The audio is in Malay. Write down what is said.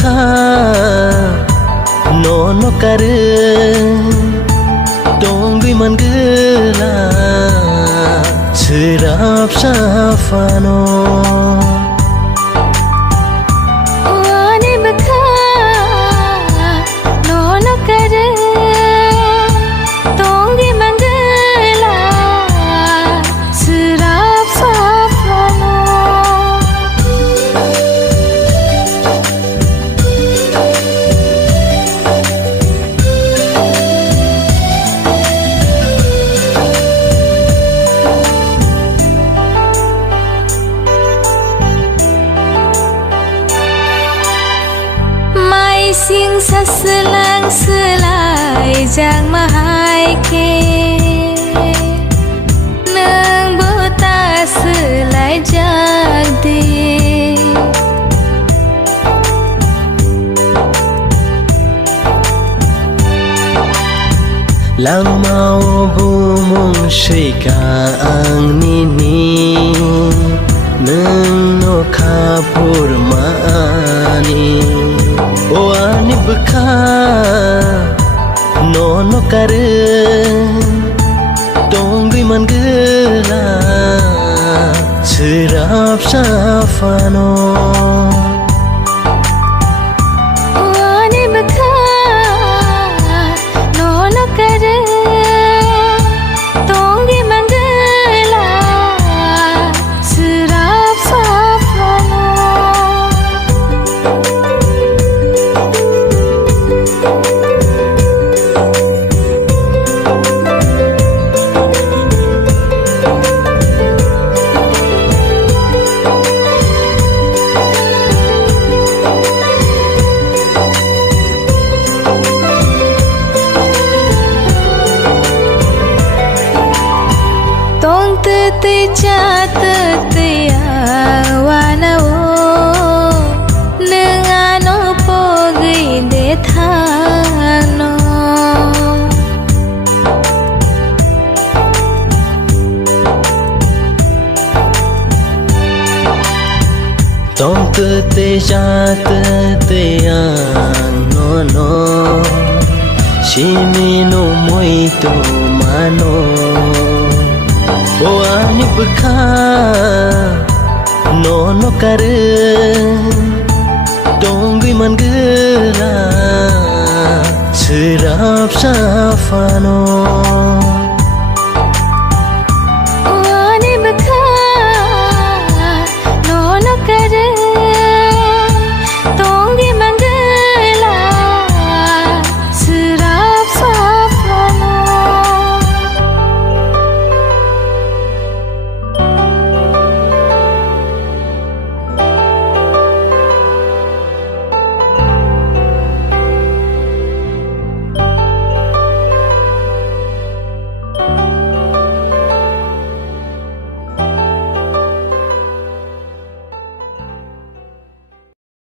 beka nono kare dong dui man gela serap safano wani beka nono kare dong dui man gela serap safano mai sing sa selang selai jang mahai ke nang buta selai jag de lang mau bumung shika ang nini nang no kapur maani o ani beka nono kare dong dui man gela serap safano wani beka nono kare dong dui man gela serap safano tong te cha te ya wana o nengano pogi de thano tong te ja te yang no no shimi no muito mano o ani beka nono kare dong dui man gela serap safano